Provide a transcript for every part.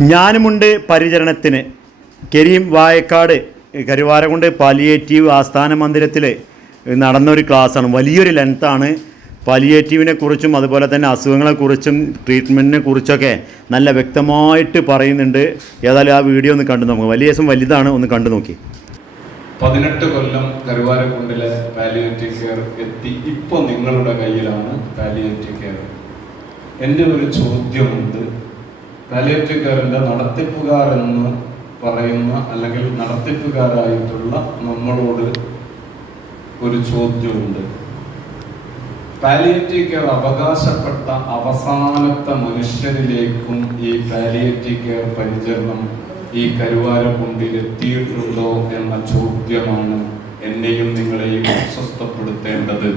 ഞാനുമുണ്ട് പരിചരണത്തിന്. Kareem Vayakkad Karuvarakundu palliative ആസ്ഥാന മന്ദിരത്തിൽ നടന്നൊരു ക്ലാസ്സാണ്. വലിയൊരു ലെങ്ത്താണ്. പാലിയേറ്റീവിനെ കുറിച്ചും അതുപോലെ തന്നെ അസുഖങ്ങളെക്കുറിച്ചും ട്രീറ്റ്മെൻറ്റിനെ കുറിച്ചൊക്കെ നല്ല വ്യക്തമായിട്ട് പറയുന്നുണ്ട്. ഏതായാലും ആ വീഡിയോ ഒന്ന് കണ്ടു നോക്കുക. വലിയ ദിവസം വലുതാണ്, ഒന്ന് കണ്ടു നോക്കി. 18 കൊല്ലം കരുവാരക്കുണ്ടിലെ പാലിയേറ്റീവ് കെയർ എത്തി. ഇപ്പോൾ നിങ്ങളുടെ കയ്യിലാണ് പാലിയേറ്റീവ് കെയർ. എൻ്റെ ഒരു ചോദ്യമുണ്ട്. പാലിയേറ്റീവ് കെയറിൻ്റെ നടത്തിപ്പുകാർ എന്ന് പറയുന്ന അല്ലെങ്കിൽ നടത്തിപ്പുകാരായിട്ടുള്ള നമ്മളോട് ഒരു ചോദ്യമുണ്ട്. പാലിയേറ്റീവ് കെയർ അവകാശപ്പെട്ട അവസാനത്തെ മനുഷ്യരിലേക്കും ഈ പാലിയേറ്റീവ് കെയർ പരിചരണം ഈ കരുവാരക്കുണ്ടിൽ എത്തിയിട്ടുണ്ടോ എന്ന ചോദ്യമാണ് എന്നെയും നിങ്ങളെയും അസ്വസ്ഥപ്പെടുത്തേണ്ടത്.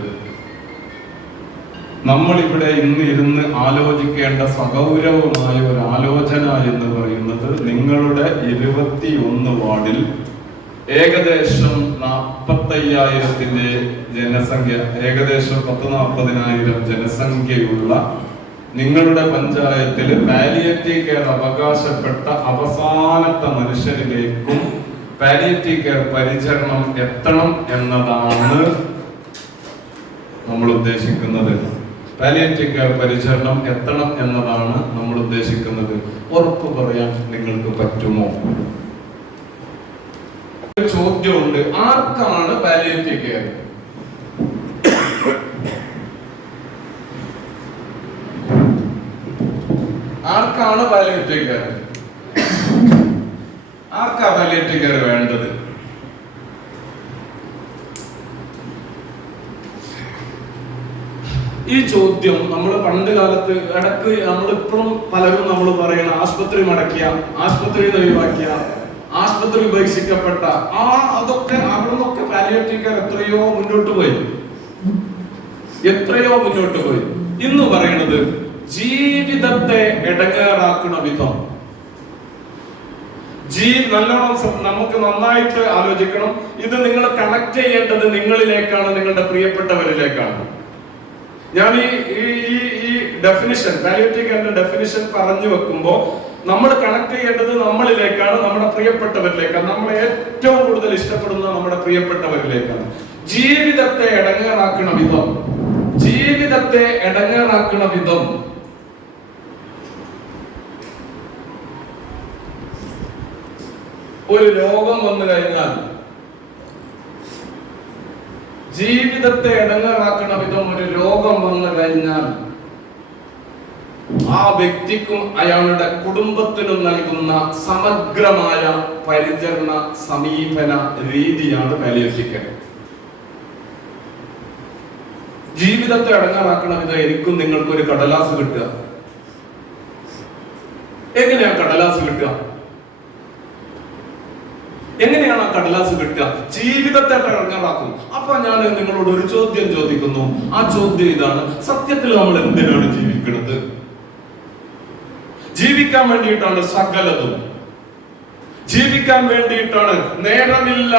നമ്മളിവിടെ ഇന്ന് ഇരുന്ന് ആലോചിക്കേണ്ട സഗൗരവമായ ഒരു ആലോചന എന്ന് പറയുന്നത്, നിങ്ങളുടെ 21 വാർഡിൽ ഏകദേശം 45,000 ജനസംഖ്യ, ഏകദേശം 10-40,000 ജനസംഖ്യയുള്ള നിങ്ങളുടെ പഞ്ചായത്തിൽ പാലിയേറ്റീവ് കെയർ അവകാശപ്പെട്ട അവസാനത്തെ മനുഷ്യരിലേക്കും പാലിയേറ്റീവ് കെയർ പരിചരണം എത്തണം എന്നതാണ് നമ്മൾ ഉദ്ദേശിക്കുന്നത്. പാലിയേറ്റീവ് കെയർ പരിചരണം എത്തണം എന്നതാണ് നമ്മൾ ഉദ്ദേശിക്കുന്നത്. ഉറപ്പ് പറയാൻ നിങ്ങൾക്ക് പറ്റുമോ? ഒരു ചോദ്യമുണ്ട്. ആർക്കാണ് പാലിയേറ്റീവ് കെയർ? ആർക്കാണ് പാലിയേറ്റീവ് കെയർ? ആർക്കാ പാലിയേറ്റീവ് കെയർ വേണ്ടത്? ഈ ചോദ്യം നമ്മൾ പണ്ട് കാലത്ത് ഇടക്ക് നമ്മളിപ്പോഴും പലരും നമ്മൾ പറയണം, ആശുപത്രി മടക്കിയ, ആശുപത്രി ഒഴിവാക്കിയ, ആശുപത്രി ഉപേക്ഷിക്കപ്പെട്ട അതൊക്കെ അവിടെ നിന്നൊക്കെ പാലിയേറ്റീവ് കെയർ എത്രയോ മുന്നോട്ട് പോയി. ഇന്ന് പറയണത് ജീവിതത്തെ ഇടങ്ങേറാക്കുന്ന വിധം. നല്ലോണം നമുക്ക് നന്നായിട്ട് ആലോചിക്കണം. ഇത് നിങ്ങൾ കണക്ട് ചെയ്യേണ്ടത് നിങ്ങളിലേക്കാണ്, നിങ്ങളുടെ പ്രിയപ്പെട്ടവരിലേക്കാണ്. ഞാൻ ഈ ഡെഫിനിഷൻ, പാലിയേറ്റീവ് കെയറിന്റെ ഡെഫിനിഷൻ പറഞ്ഞു വെക്കുമ്പോൾ നമ്മൾ കണക്ട് ചെയ്യേണ്ടത് നമ്മളിലേക്കാണ്, നമ്മുടെ പ്രിയപ്പെട്ടവരിലേക്കാണ്, നമ്മളെ ഏറ്റവും കൂടുതൽ ഇഷ്ടപ്പെടുന്ന നമ്മുടെ പ്രിയപ്പെട്ടവരിലേക്കാണ്. ജീവിതത്തെ ഇടങ്ങേറാക്കുന്ന വിധം ഒരു രോഗം വന്നു കഴിഞ്ഞാൽ, ജീവിതത്തെ ഇടങ്ങേറാക്കുന്ന വിധം ഒരു രോഗം വന്നു കഴിഞ്ഞാൽ ആ വ്യക്തിക്കും അയാളുടെ കുടുംബത്തിനും നൽകുന്ന സമഗ്രമായ പരിചരണ സമീപന രീതിയാണ് പാലിയേറ്റീവ് കെയർ. ജീവിതത്തെ അടങ്ങാറാക്കണം. ഇത് എനിക്കും നിങ്ങൾക്കും ഒരു കടലാസ് കിട്ടുക. എങ്ങനെയാണ് കടലാസ് കിട്ടുക? ജീവിതത്തെ അടങ്ങാറാക്കും. അപ്പൊ ഞാൻ നിങ്ങളോട് ഒരു ചോദ്യം ചോദിക്കുന്നു. ആ ചോദ്യം ഇതാണ്: സത്യത്തിൽ നമ്മൾ എന്തിനാണ് ജീവിക്കുന്നത്? ജീവിക്കാൻ വേണ്ടിയിട്ടാണ് സകലതും. ജീവിക്കാൻ വേണ്ടിയിട്ടാണ്. നേരമില്ല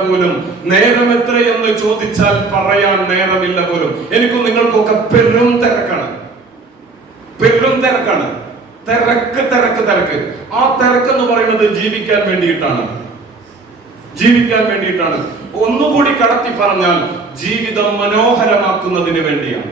പോലും. നേരം എത്രയെന്ന് ചോദിച്ചാൽ പറയാൻ നേരമില്ല പോലും. എനിക്കും നിങ്ങൾക്കൊക്കെ പെരും തിരക്കാണ്. തിരക്ക്. ആ തിരക്ക് എന്ന് പറയുന്നത് ജീവിക്കാൻ വേണ്ടിയിട്ടാണ്. ഒന്നുകൂടി കടത്തി പറഞ്ഞാൽ ജീവിതം മനോഹരമാക്കുന്നതിന് വേണ്ടിയാണ്.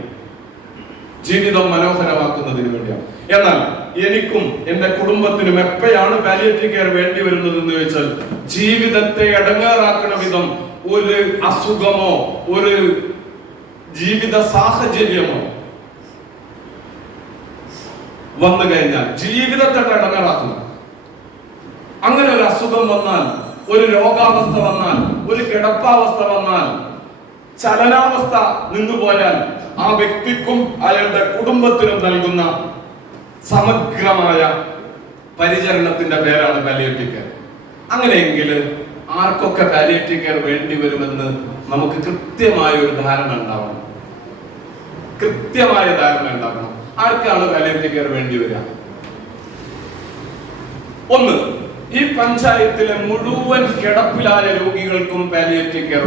എന്നാൽ എനിക്കും എന്റെ കുടുംബത്തിനും എപ്പോഴാണ് പാലിയേറ്റീവ് കെയർ വേണ്ടി വരുന്നത് എന്ന് ചോദിച്ചാൽ, ജീവിതത്തെ ഇടങ്ങേറാക്കുന്ന വിധം ഒരു അസുഖമോ ഒരു ജീവിത സാഹചര്യമോ വന്നു കഴിഞ്ഞാൽ ജീവിതത്തെ ഇടങ്ങേറാക്കുന്നു. അങ്ങനെ ഒരു അസുഖം വന്നാൽ, ഒരു രോഗാവസ്ഥ വന്നാൽ, ഒരു കിടപ്പാവസ്ഥ വന്നാൽ, ചലനാവസ്ഥ നിന്നുപോയാൽ ആ വ്യക്തിക്കും അയാളുടെ കുടുംബത്തിനും നൽകുന്ന സമഗ്രമായ പരിചരണത്തിന്റെ പേരാണ് പാലിയേറ്റീവ് കെയർ. അങ്ങനെയെങ്കിൽ ആർക്കൊക്കെ പാലിയേറ്റീവ് കെയർ വേണ്ടി വരുമെന്ന് നമുക്ക് കൃത്യമായ ധാരണ ഉണ്ടാവണം. ആർക്കാണ് പാലിയേറ്റീവ് കെയർ വേണ്ടി വരിക? ഒന്ന്, ഈ പഞ്ചായത്തിലെ മുഴുവൻ കിടപ്പിലായ രോഗികൾക്കും പാലിയേറ്റീവ് കെയർ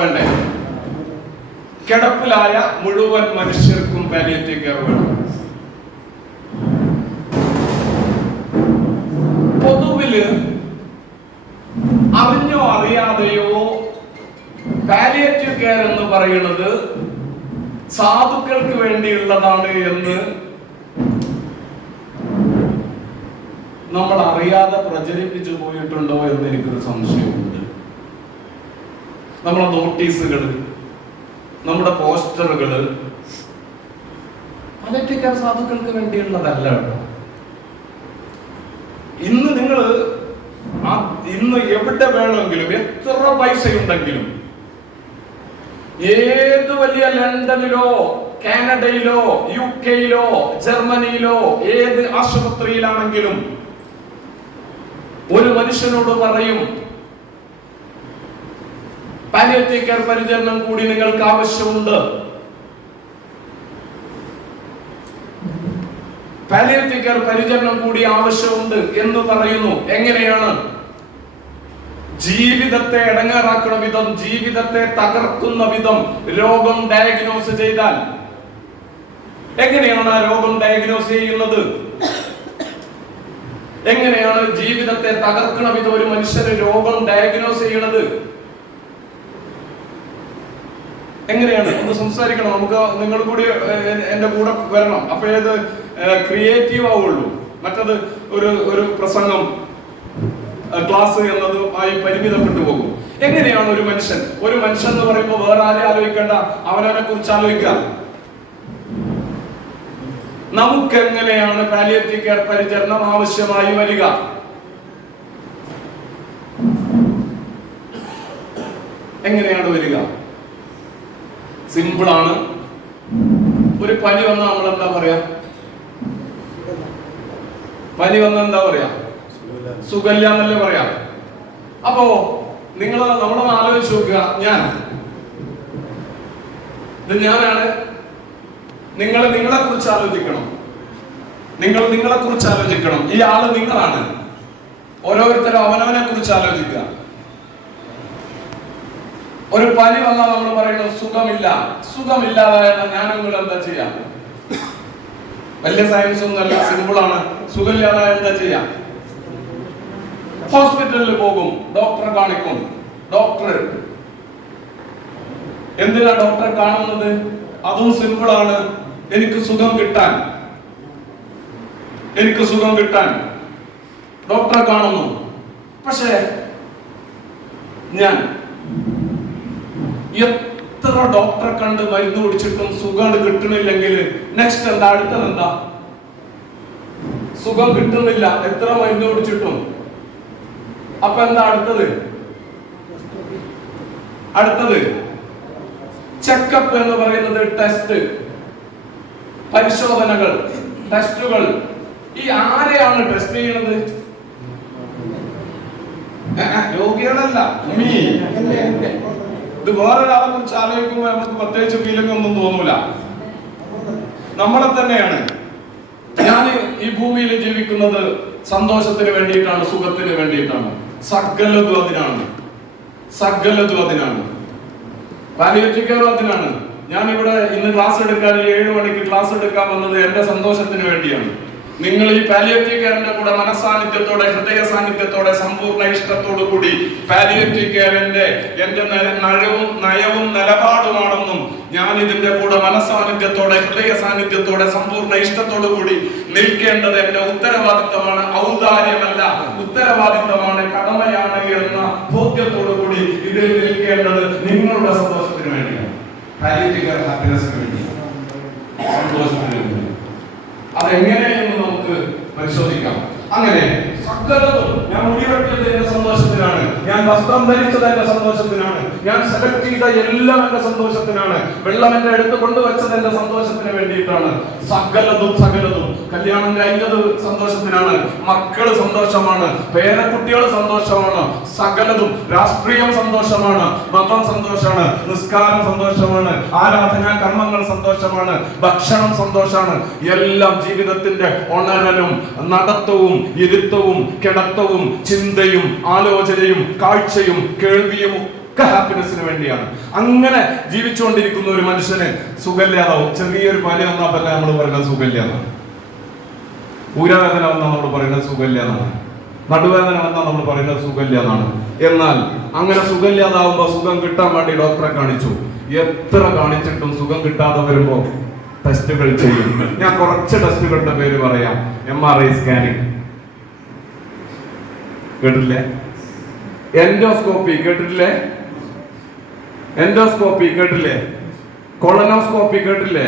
വേണ്ടേ? കിടപ്പിലായ മുഴുവൻ മനുഷ്യർക്കും പാലിയേറ്റീവ് കെയർ വേണം. പറയുന്നത് സാധുക്കൾക്ക് വേണ്ടിയുള്ളതാണ് എന്ന് നമ്മൾ അറിയാതെ പ്രചരിപ്പിച്ചു പോയിട്ടുണ്ടോ എന്ന് എനിക്കൊരു സംശയമുണ്ട്. നമ്മളെ നോട്ടീസുകൾ, നമ്മുടെ പോസ്റ്ററുകള് പാലിയേറ്റീവ് സാധുക്കൾക്ക് വേണ്ടിയുള്ളതല്ല കേട്ടോ. ഇന്ന് എവിടെ വേണമെങ്കിലും, എത്ര പൈസയുണ്ടെങ്കിലും, ഏത് വലിയ ലണ്ടനിലോ കാനഡയിലോ UK-യിലോ ജർമ്മനിയിലോ ഏത് ആശുപത്രിയിലാണെങ്കിലും ഒരു മനുഷ്യനോട് പറയും, പാലിയേറ്റീവ് കെയർ പരിചരണം കൂടി നിങ്ങൾക്ക് ആവശ്യമുണ്ട്. പാലിയേറ്റീവ് കെയർ പരിചരണം കൂടി ആവശ്യമുണ്ട് എന്ന് പറയുന്നു. എങ്ങനെയാണ്? ജീവിതത്തെ ഇടങ്ങേറാക്കുന്ന വിധം, ജീവിതത്തെ തകർക്കുന്ന വിധം രോഗം ഡയഗ്നോസ് ചെയ്താൽ എങ്ങനെയാണ് ആ രോഗം ഡയഗ്നോസ് ചെയ്യുന്നത്? എങ്ങനെയാണ് ജീവിതത്തെ തകർക്കുന്ന വിധം ഒരു മനുഷ്യന് രോഗം ഡയഗ്നോസ് ചെയ്യണത്? എങ്ങനെയാണ്? ഒന്ന് സംസാരിക്കണം. നമുക്ക് നിങ്ങൾ കൂടി എന്റെ കൂടെ വരണം. അപ്പൊ ഏത് ക്രിയേറ്റീവ് ആവുള്ളൂ. മറ്റത് ഒരു പ്രസംഗം, ക്ലാസ് എന്നതുമായി പരിമിതപ്പെട്ടു പോകും. എങ്ങനെയാണ് ഒരു മനുഷ്യൻ എന്ന് പറയുമ്പോൾ വേറെ ആരെ ആലോചിക്കേണ്ട, അവനവനെ കുറിച്ച് ആലോചിക്കാം. നമുക്ക് എങ്ങനെയാണ് പാലിയേറ്റീവ് കെയർ പരിചരണം ആവശ്യമായി വരിക? എങ്ങനെയാണ് വരിക? സിമ്പിൾ ആണ്. ഒരു പനി വന്നാൽ നമ്മൾ എന്താ പറയാ? പനി വന്ന എന്താ പറയാ? സുഖമില്ല എന്നല്ലേ പറയാ. അപ്പോ നമ്മളൊന്ന് ആലോചിച്ച് നോക്കുക. ഞാനാണ്. നിങ്ങളെ കുറിച്ച് ആലോചിക്കണം. നിങ്ങളെ കുറിച്ച് ആലോചിക്കണം. ഈ ആള് നിങ്ങളാണ്. ഓരോരുത്തരും അവനവനെ കുറിച്ച് ആലോചിക്കുക. ഒരു പനി വന്നാൽ നമ്മൾ പറയുന്നത് സുഖമില്ലാതായ ഞാൻ നിങ്ങൾ എന്താ ചെയ്യാം? വലിയ സയൻസ് ഒന്നുമല്ല, സിമ്പിൾ ആണ്. സുഖമില്ലാതായ എന്താ ചെയ്യാം? ഹോസ്പിറ്റലിൽ പോകും, ഡോക്ടറെ കാണിക്കും. ഡോക്ടർ എന്തിനാ ഡോക്ടറെ കാണുന്നത്? അതും സിമ്പിൾ ആണ്. എനിക്ക് സുഖം കിട്ടാൻ ഡോക്ടറെ കാണുന്നു. പക്ഷേ ഞാൻ എത്ര ഡോക്ടറെ കണ്ട് മരുന്ന് കുടിച്ചിട്ടും സുഖം കിട്ടണില്ലെങ്കിൽ നെക്സ്റ്റ് എന്താ? അടുത്തതെന്താ? സുഖം കിട്ടുന്നില്ല, എത്ര മരുന്ന് കുടിച്ചിട്ടും. അപ്പൊ എന്താ അടുത്തത് ചെക്കപ്പ് എന്ന് പറയുന്നത് ടെസ്റ്റ്, പരിശോധനകൾ, ടെസ്റ്റുകൾ. ഈ ആരെയാണ് ടെസ്റ്റ് ചെയ്യുന്നത്? രോഗികളല്ല. ഇത് വേറൊരാളെ കുറിച്ച് ആലോചിക്കുമ്പോൾ നമുക്ക് പ്രത്യേകിച്ച് ഫീലിംഗ് ഒന്നും തോന്നൂല. നമ്മളെ തന്നെയാണ്. ഞാൻ ഈ ഭൂമിയിൽ ജീവിക്കുന്നത് സന്തോഷത്തിന് വേണ്ടിയിട്ടാണ്, സുഖത്തിന് വേണ്ടിയിട്ടാണ്. സകലതും അതിനാണ്. പാലിയേറ്റീവ് കെയർ അതിനാണ്. ഞാനിവിടെ ഇന്ന് ക്ലാസ് എടുക്കാൻ 7 മണിക്ക് ക്ലാസ് എടുക്കാൻ വന്നത് എന്റെ സന്തോഷത്തിന് വേണ്ടിയാണ്. നിങ്ങൾ ഈ പാലിയേറ്റീവ് കെയറിന്റെ കൂടെ മനസാന്നിധ്യത്തോടെ, ഹൃദയ സാന്നിധ്യത്തോടെ, സമ്പൂർണ്ണ ഇഷ്ടത്തോടു കൂടി പാലിയേറ്റീവ് കെയറിന്റെ എന്റെ നയവും നിലപാടുമാണെന്നും ഞാൻ ഇതിന്റെ കൂടെ മനസാന്നിധ്യത്തോടെ, ഹൃദയ സാന്നിധ്യത്തോടെ, സമ്പൂർണ്ണ ഇഷ്ടത്തോടു കൂടി നിൽക്കേണ്ടത് എന്റെ ഉത്തരവാദിത്തമാണ്, ഔദാര്യമല്ല, ഉത്തരവാദിത്തമാണ്, കടമയാണ് എന്ന ബോധ്യത്തോടു കൂടി ഇതിൽ നിൽക്കേണ്ടത് നിങ്ങളുടെ സന്തോഷത്തിന് വേണ്ടിയാണ്. പാലിയേറ്റീവ് കെയർ ഹാപ്പിനെസിന് വേണ്ടിയാണ്, സന്തോഷത്തിന് വേണ്ടി. അതെങ്ങനെയെന്ന് നമുക്ക് പരിശോധിക്കാം. അങ്ങനെ സകലതും, ഞാൻ മുടിവെട്ടിയത് എന്റെ സന്തോഷത്തിനാണ്, ഞാൻ വസ്ത്രം ധരിച്ചത് എന്റെ സന്തോഷത്തിനാണ്, ഞാൻ സെലക്ട് ചെയ്ത എല്ലാം എന്റെ സന്തോഷത്തിനാണ്, വെള്ളം എന്റെ അടുത്ത് കൊണ്ടുവച്ചത് എന്റെ സന്തോഷത്തിന് വേണ്ടിയിട്ടാണ്. സകലതും കല്യാണം കഴിഞ്ഞത് സന്തോഷത്തിനാണ്, മക്കള് സന്തോഷമാണ്, പേരക്കുട്ടികൾ സന്തോഷമാണ്, സകലതും. രാഷ്ട്രീയം സന്തോഷമാണ്, മതം സന്തോഷമാണ്, നിസ്കാരം സന്തോഷമാണ്, ആരാധനാ കർമ്മങ്ങൾ സന്തോഷമാണ്, ഭക്ഷണം സന്തോഷമാണ്. എല്ലാം ജീവിതത്തിന്റെ ഉണരലും നടത്തവും ഇരുത്തവും കിടത്തവും ചിന്തയും ആലോചനയും കാഴ്ചയും കേൾവിയും ഒക്കെ ഹാപ്പിനെസിന് വേണ്ടിയാണ്. അങ്ങനെ ജീവിച്ചുകൊണ്ടിരിക്കുന്ന ഒരു മനുഷ്യന് സുഖമില്ലാതാവും. ചെറിയൊരു പനി വന്നാൽ നമ്മൾ പറയുന്നത് സുഖമില്ലാന്നാണ്. ഊരവേദന വന്നാൽ നമ്മൾ പറയുന്നത് സുഖമില്ലാന്നാണ്. നടുവേദന വന്നാൽ നമ്മൾ പറയുന്നത് സുഖമില്ല എന്നാണ്. എന്നാൽ അങ്ങനെ സുഖമില്ലാതാവുമ്പോൾ സുഖം കിട്ടാൻ വേണ്ടി ഡോക്ടറെ കാണിച്ചു. എത്ര കാണിച്ചിട്ടും സുഖം കിട്ടാതെ വരുമ്പോൾ ടെസ്റ്റുകൾ ചെയ്യും. ഞാൻ കുറച്ച് ടെസ്റ്റുകളുടെ പേര് പറയാം. MRI സ്കാനിങ് കേട്ടിട്ടില്ലേ? എൻഡോസ്കോപ്പി കേട്ടിട്ടില്ലേ? എൻഡോസ്കോപ്പി കേട്ടില്ലേ? കൊളനോസ്കോപ്പി കേട്ടില്ലേ?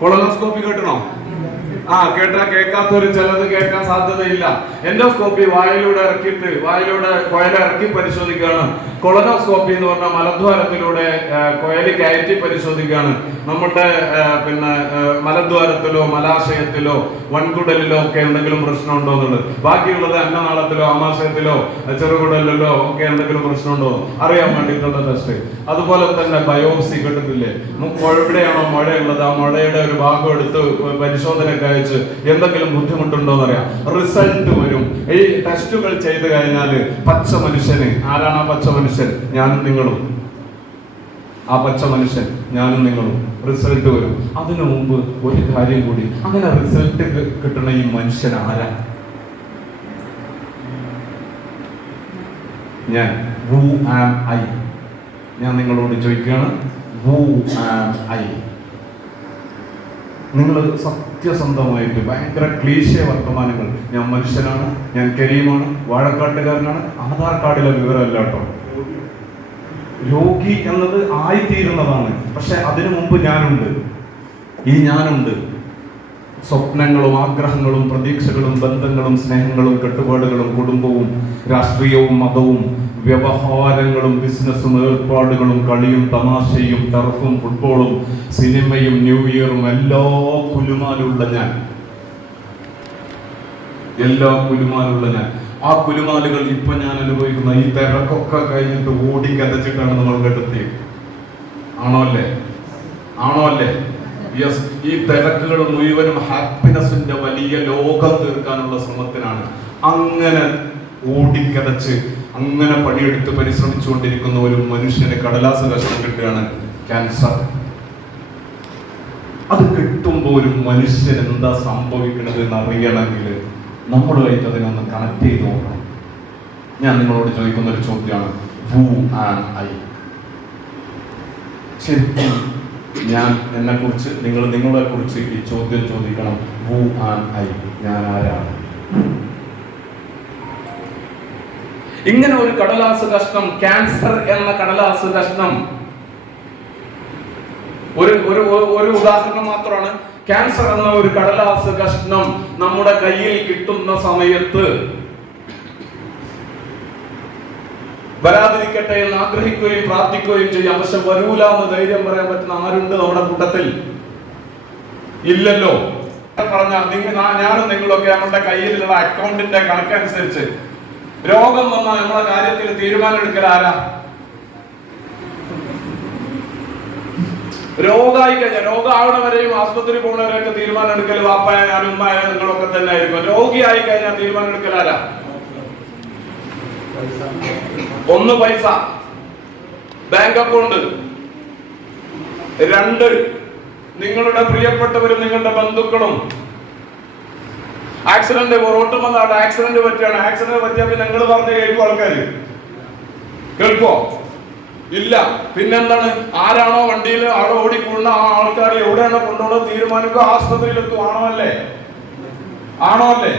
കൊളനോസ്കോപ്പി കേട്ടണോ? കേൾക്കാത്തവര് ചിലത് കേൾക്കാൻ സാധ്യതയില്ല. എൻഡോസ്കോപ്പി വായിലൂടെ ഇറക്കിയിട്ട് വായിലൂടെ കുഴൽ ഇറക്കി പരിശോധിക്കുകയാണ്. കൊളനോസ്കോപ്പി എന്ന് പറഞ്ഞാൽ മലദ്വാരത്തിലൂടെ കുഴൽ കയറ്റി പരിശോധിക്കുകയാണ്. നമ്മുടെ മലദ്വാരത്തിലോ മലാശയത്തിലോ വൻകുടലിലോ ഒക്കെ എന്തെങ്കിലും പ്രശ്നമുണ്ടോ എന്നുള്ളത്. ബാക്കിയുള്ളത് അന്നനാളത്തിലോ ആമാശയത്തിലോ ചെറുകുടലിലോ ഒക്കെ എന്തെങ്കിലും പ്രശ്നമുണ്ടോ അറിയാൻ വേണ്ടിയിട്ടുള്ള ടെസ്റ്റ്. അതുപോലെ തന്നെ ബയോപ്സി കേട്ടിട്ടില്ലേ? എവിടെയാണോ മുഴയുള്ളത് ആ മുഴയുടെ ഒരു ഭാഗം എടുത്ത് പരിശോധനയ്ക്ക് അയച്ച് എന്തെങ്കിലും ബുദ്ധിമുട്ടുണ്ടോ എന്നറിയാം. റിസൾട്ട് വരും. ഈ ടെസ്റ്റുകൾ ചെയ്ത് കഴിഞ്ഞാൽ പച്ച മനുഷ്യന്, ആരാണ് ആ പച്ച മനുഷ്യൻ? ഞാനും നിങ്ങളും. ആ പച്ച മനുഷ്യൻ ഞാനും നിങ്ങളും. റിസൾട്ട് വരും. അതിനു മുമ്പ് ഒരു കാര്യം കൂടി, അങ്ങനെ റിസൾട്ട് കിട്ടണ ഈ മനുഷ്യൻ ആരാ? ഞാൻ who am I? ഞാൻ നിങ്ങളോട് ചോദിക്കുകയാണ്, who am I? നിങ്ങൾ സത്യസന്ധമായിട്ട് ഭയങ്കര ക്ലീശേ വർത്തമാനങ്ങൾ, ഞാൻ മനുഷ്യനാണ്, ഞാൻ കരീമാണ്, വാഴക്കാട്ടുകാരനാണ്, ആധാർ കാർഡിലെ വിവരമല്ല കേട്ടോ. രോഗി എന്നത് ആയിത്തീരുന്നതാണ്. പക്ഷെ അതിനു മുമ്പ് ഞാനുണ്ട്. ഈ ഞാനുണ്ട്. സ്വപ്നങ്ങളും ആഗ്രഹങ്ങളും പ്രതീക്ഷകളും ബന്ധങ്ങളും സ്നേഹങ്ങളും കെട്ടുപാടുകളും കുടുംബവും രാഷ്ട്രീയവും മതവും വ്യവഹാരങ്ങളും ബിസിനസ്സും ഏർപ്പാടുകളും കളിയും തമാശയും ടർഫും ഫുട്ബോളും സിനിമയും ന്യൂ ഇയറും എല്ലാ കുലുമാലുള്ള ഞാൻ. എല്ലാ കുലുമാലുള്ള ഞാൻ. ആ കുലുമാലുകൾ ഇപ്പൊ ഞാൻ അനുഭവിക്കുന്ന ഈ തിരക്കൊക്കെ കഴിഞ്ഞിട്ട് ഓടി കതച്ചിട്ടാണ് നമ്മൾ കണ്ടെത്തിയത്. ആണോ അല്ലേ? ആണോ അല്ലേ? യെസ്. ഈ തിരക്കുകൾ മുഴുവനും ഹാപ്പിനെസിന്റെ വലിയ ലോകം തീർക്കാനുള്ള ശ്രമത്തിനാണ്. അങ്ങനെ ഓടിക്കതച്ച് അങ്ങനെ പണിയെടുത്ത് പരിശ്രമിച്ചുകൊണ്ടിരിക്കുന്ന ഒരു മനുഷ്യന് കടലാസ് കഷ്ണം കിട്ടുകയാണ് ക്യാൻസർ. അത് കിട്ടുമ്പോൾ ഒരു മനുഷ്യൻ എന്താ സംഭവിക്കുന്നത് എന്ന് അറിയണമെങ്കിൽ നമ്മളുമായിട്ട് അതിനൊന്ന് കണക്ട് ചെയ്ത് നോക്കണം. ഞാൻ നിങ്ങളോട് ചോദിക്കുന്ന ഒരു ചോദ്യമാണ്, who am I? ശരിക്കും ഞാൻ എന്നെ കുറിച്ച്, നിങ്ങളെ കുറിച്ച് ഈ ചോദ്യം ചോദിക്കണം, who am I? ഞാൻ ആരാണ്? ഇങ്ങനെ ഒരു കടലാസ് കഷ്ണം, ക്യാൻസർ എന്ന കടലാസ് കഷ്ണം ഒരു ഉദാഹരണം മാത്രമാണ്. ക്യാൻസർ എന്ന ഒരു കടലാസ് കഷ്ണം നമ്മുടെ കയ്യിൽ കിട്ടുന്ന സമയത്ത് വരാതിരിക്കട്ടെ എന്ന് ആഗ്രഹിക്കുകയും പ്രാർത്ഥിക്കുകയും ചെയ്യാം. പക്ഷെ വരൂല എന്ന് ധൈര്യം പറയാൻ പറ്റുന്ന ആരുണ്ട് നമ്മുടെ കൂട്ടത്തിൽ? ഇല്ലല്ലോ. പറഞ്ഞാൽ ഞാനും നിങ്ങളൊക്കെ നമ്മുടെ കയ്യിലുള്ള അക്കൗണ്ടിന്റെ കണക്കനുസരിച്ച് രോഗം വന്നാൽ നമ്മളെ കാര്യത്തിൽ തീരുമാനം എടുക്കൽ ആരാ? രോഗമായി കഴിഞ്ഞാൽ, രോഗമാവണവരെയും ആശുപത്രി പോകുന്നവരെയൊക്കെ തീരുമാനം എടുക്കൽ വാപ്പായ ഞാൻ ഉമ്മായ നിങ്ങളൊക്കെ തന്നെ ആയിരിക്കും. രോഗിയായി കഴിഞ്ഞാൽ തീരുമാനം എടുക്കൽ ആരാ? ഒന്ന്, പൈസ, ബാങ്ക് അക്കൗണ്ട്. രണ്ട്, നിങ്ങളുടെ പ്രിയപ്പെട്ടവരും നിങ്ങളുടെ ബന്ധുക്കളും. ആക്സിഡന്റ്, റോട്ട് വന്നാണ് ആക്സിഡന്റ് പറ്റിയാണ്. ആക്സിഡന്റ് പറ്റിയാൽ പിന്നെ നിങ്ങൾ പറഞ്ഞ് കേൾക്കും ആൾക്കാർ? കേൾക്കോ? ഇല്ല. പിന്നെന്താണ്? ആരാണോ വണ്ടിയിൽ അവിടെ ഓടിക്കൂടുന്ന ആ ആൾക്കാർ എവിടെയാണോ കൊണ്ടുപോകുന്നത് തീരുമാനിക്കുക, ആശുപത്രിയിൽ എത്തും. ആണോ അല്ലേ? ആണോ അല്ലേ?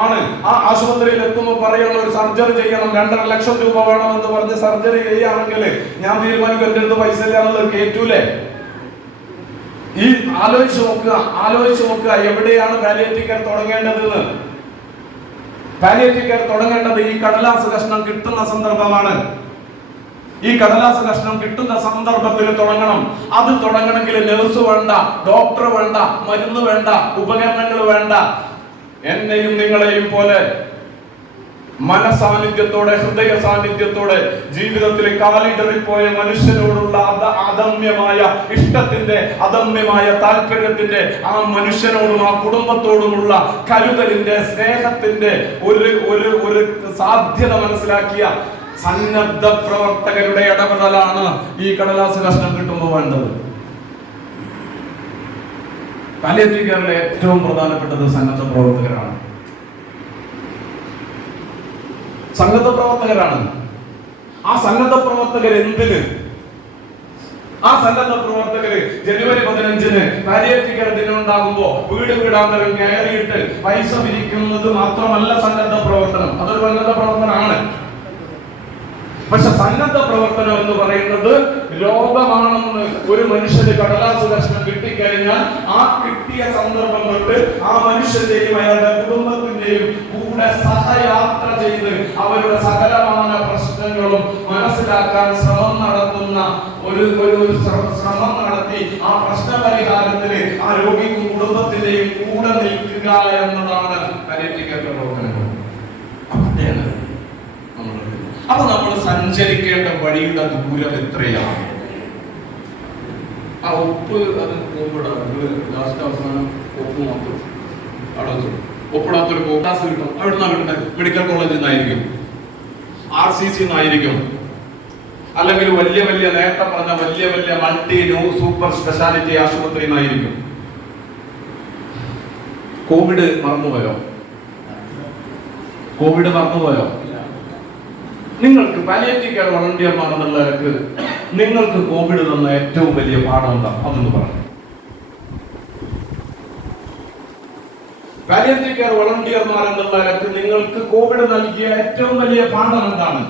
ആണ്. ആ ആശുപത്രിയിൽ എത്തുമ്പോൾ പറയുന്ന ഒരു സർജറി ചെയ്യണം, 2.5 ലക്ഷം രൂപ വേണമെന്ന് പറഞ്ഞ് സർജറി ചെയ്യുകയാണെങ്കിൽ ഞാൻ തീരുമാനിക്കും എന്റെ അടുത്ത് പൈസ ഇല്ല എന്നുള്ളത് കേറ്റൂലേ? ഈ ആലോചിച്ച് നോക്കുക എവിടെയാണ് പാലിയേറ്റീവ് കെയർ തുടങ്ങേണ്ടതെന്ന്. പാലിയേറ്റീവ് കെയർ തുടങ്ങേണ്ടത് ഈ കടലാസ് കഷ്ണം കിട്ടുന്ന സന്ദർഭമാണ്. ഈ കടലാസ് കഷ്ണം കിട്ടുന്ന സന്ദർഭത്തിൽ തുടങ്ങണം. അത് തുടങ്ങണമെങ്കിൽ നഴ്സ് വേണ്ട, ഡോക്ടർ വേണ്ട, മരുന്ന് വേണ്ട, ഉപകരണങ്ങൾ വേണ്ട. എന്നെയും നിങ്ങളെയും പോലെ മനസാന്നിധ്യത്തോടെ, ഹൃദയ സാന്നിധ്യത്തോടെ ജീവിതത്തിൽ കാലിടറിപ്പോയ മനുഷ്യനോടുള്ള അദമ്യമായ ഇഷ്ടത്തിന്റെ, അദമ്യമായ താല്പര്യത്തിന്റെ, ആ മനുഷ്യനോടും ആ കുടുംബത്തോടുമുള്ള കരുതലിന്റെ, സ്നേഹത്തിന്റെ ഒരു സാധ്യത മനസ്സിലാക്കിയ സന്നദ്ധ പ്രവർത്തകരുടെ ഇടപെടലാണ് ഈ കടലാസ് കഷ്ണം കിട്ടുമ്പോൾ വേണ്ടത്. പാലിയേറ്റീവ് കെയറിലെ ഏറ്റവും പ്രധാനപ്പെട്ടത് സന്നദ്ധ പ്രവർത്തകരാണ്. സന്നദ്ധ പ്രവർത്തകരാണ്. ആ സന്നദ്ധ പ്രവർത്തകർ എന്തിന്? ആ സന്നദ്ധ പ്രവർത്തകര് ജനുവരി 15-ന് പാലിയേറ്റീവ് കെയർ ദിനം ഉണ്ടാകുമ്പോ വീട് വീടാന്തരം കയറിയിട്ട് പൈസ പിരിക്കുന്നത് മാത്രമല്ല സന്നദ്ധ പ്രവർത്തനം. അതൊരു സന്നദ്ധ പ്രവർത്തനമാണ്. പക്ഷെ സന്നദ്ധ പ്രവർത്തനം എന്ന് പറയുന്നത് രോഗമാണെന്ന് ഒരു മനുഷ്യന് കടലാസ് കഷ്ണം കിട്ടിക്കഴിഞ്ഞാൽ ആ കിട്ടിയ സന്ദർഭം തൊട്ട് ആ മനുഷ്യന്റെയും അയാളുടെ കുടുംബത്തിന്റെയും കൂടെ സഹയാത്ര ചെയ്ത് അവരുടെ സകലമായ പ്രശ്നങ്ങളും മനസ്സിലാക്കാൻ ശ്രമം നടത്തുന്ന ഒരു ശ്രമം നടത്തി ആ പ്രശ്ന പരിഹാരത്തിന് ആ രോഗിക്കും കുടുംബത്തിന്റെയും കൂടെ നിൽക്കുക എന്നതാണ് പാലിയേറ്റീവ് കെയർ പ്രവർത്തനങ്ങൾ. അപ്പൊ നമ്മൾ സഞ്ചരിക്കേണ്ട വഴിയുടെ ദൂരം എത്രയാണ്? ആ ഒപ്പ് അത് ലാസ്റ്റ് അവസാനം ഒപ്പ് മാത്രം അവിടെ വെച്ചു. ഒപ്പിടാത്തൊരു ക്ലാസ് കിട്ടും. അവിടുന്ന് കിട്ടുന്നത് മെഡിക്കൽ കോളേജിൽ നിന്നായിരിക്കും, RCC നിന്നായിരിക്കും, അല്ലെങ്കിൽ വലിയ വലിയ നേരത്തെ പറഞ്ഞ വലിയ വലിയ മൾട്ടി സൂപ്പർ സ്പെഷ്യാലിറ്റി ആശുപത്രിയിൽ നിന്നായിരിക്കും. കോവിഡ് മറന്നുപോയോ? കോവിഡ് മറന്നുപോയോ? നിങ്ങൾക്ക് പാലിയേറ്റീവ് കെയർ വളണ്ടിയർമാർ എന്നുള്ളവർക്ക് നിങ്ങൾക്ക് കോവിഡ് തന്ന ഏറ്റവും വലിയ പാഠം എന്താ? അതൊന്ന് പറഞ്ഞു. പാലിയേറ്റീവ് കെയർ വളണ്ടിയർമാർ എന്നുള്ളവർക്ക് നിങ്ങൾക്ക് കോവിഡ് നൽകിയ ഏറ്റവും വലിയ പാഠം എന്താണ്?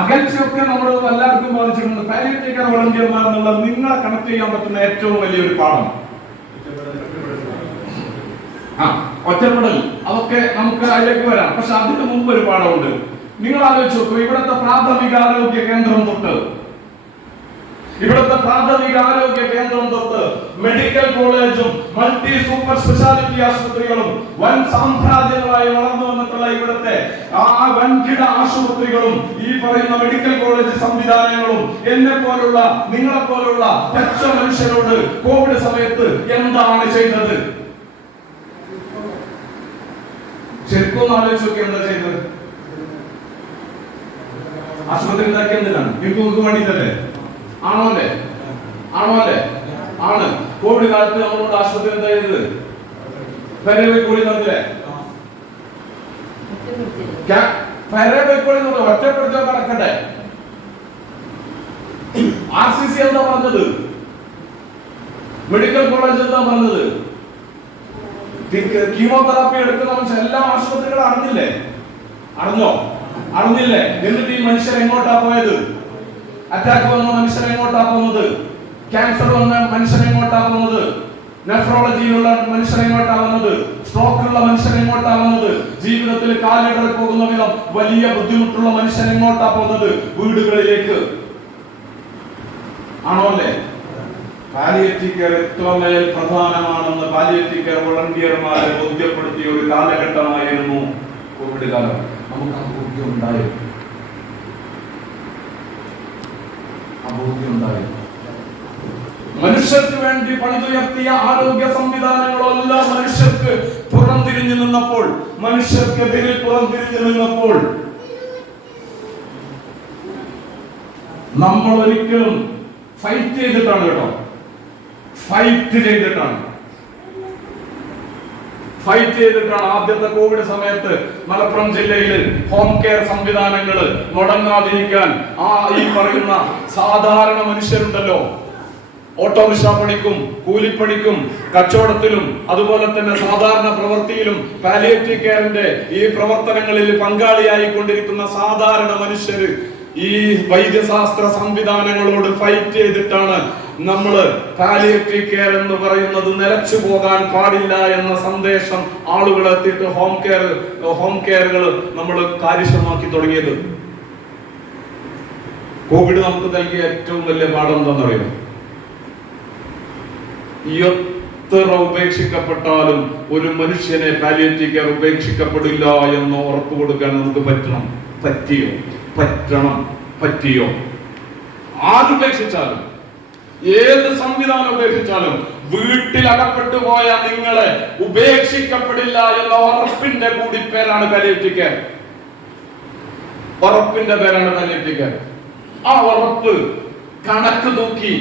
അകൽച്ചയൊക്കെ നമ്മൾ എല്ലാവർക്കും ബാധിച്ചിട്ടുണ്ട്. പാലിയേറ്റീവ് കെയർ വളണ്ടിയർമാർ എന്നുള്ള നിങ്ങളെ കണക്ട് ചെയ്യാൻ പറ്റുന്ന ഏറ്റവും വലിയൊരു പാഠം ഒറ്റപ്പെടൽ. അതൊക്കെ നമുക്ക് അതിലേക്ക് വരാം. പക്ഷെ അതിന് മുമ്പ് ഒരു പാഠമുണ്ട്. നിങ്ങൾ ആലോചിച്ച് നോക്കൂ, ഇവിടുത്തെ പ്രാഥമികാരോഗ്യ കേന്ദ്രം തൊട്ട് മെഡിക്കൽ കോളേജും മൾട്ടി സൂപ്പർ സ്പെഷ്യാലിറ്റി ആശുപത്രികളും വൻ സാമ്രാജ്യങ്ങളായി വളർന്നു വന്നിട്ടുള്ള ഇവിടുത്തെ ആ വൻകിട ആശുപത്രികളും ഈ പറയുന്ന മെഡിക്കൽ കോളേജ് സംവിധാനങ്ങളും എന്നെ പോലുള്ള നിങ്ങളെ പോലുള്ള പച്ച മനുഷ്യരോട് കോവിഡ് സമയത്ത് എന്താണ് ചെയ്തത്? ശരിക്കും ആലോചിച്ച് നോക്കി എന്താ ചെയ്തത്? ആശുപത്രി ഉണ്ടാക്കി എന്തിനാണ്? നിങ്ങൾക്ക് വേണ്ടിയിട്ടല്ലേ? ആണോ അല്ലേ? ആണ്. കോവിഡ് കാലത്ത് നമ്മളോട് ആശുപത്രി എന്താ ചെയ്തത്? പരവൈക്കോളി നടന്നില്ലേ? പരവൈക്കോളി ഒറ്റപ്പെടുത്താൻ നടക്കട്ടെ. RCC എന്താ പറഞ്ഞത്? മെഡിക്കൽ കോളേജ് എന്താ പറഞ്ഞത്? കീമോതെറാപ്പി എടുക്കുന്ന മനുഷ്യൻ എല്ലാ ആശുപത്രികളും അറിഞ്ഞില്ലേ? എന്നിട്ട് ഈ മനുഷ്യൻ എങ്ങോട്ടാ പോയത്? അറ്റാക്ക് വന്ന മനുഷ്യൻ എങ്ങോട്ടാ പോകുന്നത്? ക്യാൻസർ വന്ന മനുഷ്യൻ എങ്ങോട്ടാ പോകുന്നത്? നെഫ്രോളജിയിലുള്ള മനുഷ്യൻ എങ്ങോട്ടാ വന്നത്? സ്ട്രോക്കുള്ള മനുഷ്യൻ എങ്ങോട്ടാ വന്നത്? ജീവിതത്തിൽ കാലിടറി പോകുന്ന വിധം വലിയ ബുദ്ധിമുട്ടുള്ള മനുഷ്യൻ എങ്ങോട്ടാ പോകുന്നത്? വീടുകളിലേക്ക്. ആണോ അല്ലേ? പാലിയേറ്റീവ് കെയർ എത്രമേൽ പ്രധാനമാണെന്ന് പാലിയേറ്റീവ് കെയർ വളണ്ടിയർമാരെ ബോധ്യപ്പെടുത്തിയ ഒരു കാലഘട്ടമായിരുന്നു കോവിഡ് കാലം. നമുക്ക് ആ ബോധ്യം ഉണ്ടായി. മനുഷ്യർക്ക് വേണ്ടി പണിതുയർത്തിയ ആരോഗ്യ സംവിധാനങ്ങളെല്ലാം മനുഷ്യർക്ക് പുറംതിരിഞ്ഞു നിന്നപ്പോൾ, മനുഷ്യർക്കെതിരിൽ പുറംതിരിഞ്ഞു നിന്നപ്പോൾ നമ്മൾ ഒരിക്കലും ഫൈറ്റ് ചെയ്തിട്ടാണ് ആദ്യത്തെ കോവിഡ് സമയത്ത് മലപ്പുറം ജില്ലയിൽ ഹോം കെയർ സംവിധാനങ്ങൾ മുടങ്ങാതിരിക്കാൻ ഈ പറയുന്ന സാധാരണ മനുഷ്യരുണ്ടല്ലോ, ഓട്ടോറിക്ഷ പണിക്കും കൂലിപ്പണിക്കും കച്ചവടത്തിലും അതുപോലെ തന്നെ സാധാരണ പ്രവൃത്തിയിലും പാലിയേറ്റീവ് കെയറിന്റെ ഈ പ്രവർത്തനങ്ങളിൽ പങ്കാളിയായിക്കൊണ്ടിരിക്കുന്ന സാധാരണ മനുഷ്യര് ഈ വൈദ്യശാസ്ത്ര സംവിധാനങ്ങളോട് ഫൈറ്റ് ചെയ്തിട്ടാണ് നമ്മൾ പാലിയേറ്റീവ് കെയർ എന്ന് പറയുന്നത് നിലച്ചു പോകാൻ പാടില്ല എന്ന സന്ദേശം ആളുകളെ എത്തിയിട്ട് ഹോം കെയറുകൾ നമ്മൾ കാര്യക്ഷമമാക്കി തുടങ്ങിയത്. കോവിഡ് നമുക്ക് നൽകിയ ഏറ്റവും വലിയ പാഠം എന്താണെന്ന് അറിയാം? എത്ര ഉപേക്ഷിക്കപ്പെട്ടാലും ഒരു മനുഷ്യനെ പാലിയേറ്റീവ് കെയർ ഉപേക്ഷിക്കപ്പെടില്ല എന്ന് ഉറപ്പ് കൊടുക്കാൻ നമുക്ക് പറ്റിയോ? ആരുപേക്ഷിച്ചാലും, ഏത് സംവിധാനം ഉപേക്ഷിച്ചാലും വീട്ടിൽ അകപ്പെട്ടു പോയ നിങ്ങളെ ഉപേക്ഷിക്കപ്പെടില്ല എന്ന ഉറപ്പിന്റെ കൂടി പേരാണ് പാലിയേറ്റീവ് കെയർ. ആ ഉറപ്പ് കണക്ക് തൂക്കി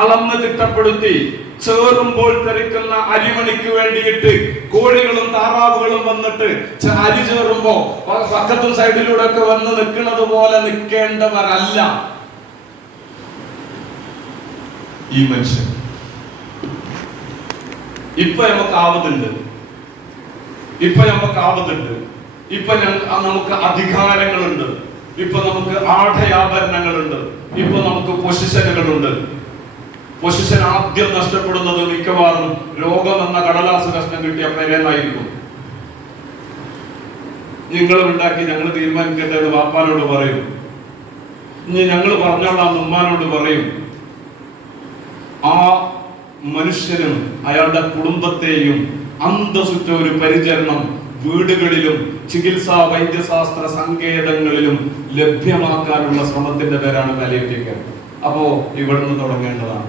അളന്ന് തിട്ടപ്പെടുത്തി ചേറുമ്പോൾ തെറിക്കുന്ന അരിമണിക്ക് വേണ്ടിയിട്ട് കോഴികളും താറാവുകളും വന്നിട്ട് അരി ചേറുമ്പോ പക്കത്തും സൈഡിലൂടെ ഒക്കെ വന്ന് നിൽക്കുന്നത് പോലെ നിൽക്കേണ്ടവരല്ല ഈ മനുഷ്യൻ. ഇപ്പൊ നമുക്ക് ആവതുണ്ട്, ഇപ്പൊ നമുക്ക് അധികാരങ്ങളുണ്ട്, ഇപ്പൊ നമുക്ക് ആഢയാഭരണങ്ങളുണ്ട്, ഇപ്പൊ നമുക്ക് പൊസിഷനുകളുണ്ട്. പൊസിഷൻ ആദ്യം നഷ്ടപ്പെടുന്നത് മിക്കവാറും രോഗം എന്ന കടലാസ് കഷ്ണം കിട്ടിയ പേരെന്നായിരിക്കും. നിങ്ങൾ ഉണ്ടാക്കി ഞങ്ങൾ തീരുമാനിക്കേണ്ടത് വാപ്പാനോട് പറയും, ഇനി ഞങ്ങൾ പറഞ്ഞോളാം ഉമ്മാനോട് പറയും. ആ മനുഷ്യനും അയാളുടെ കുടുംബത്തെയും അന്തസ്സുറ്റ ഒരു പരിചരണം വീടുകളിലും ചികിത്സാ വൈദ്യശാസ്ത്ര സങ്കേതങ്ങളിലും ലഭ്യമാക്കാനുള്ള ശ്രമത്തിന്റെ പേരാണ് പാലിയേറ്റീവ് കെയർ. അപ്പോ ഇവിടുന്ന് തുടങ്ങേണ്ടതാണ്.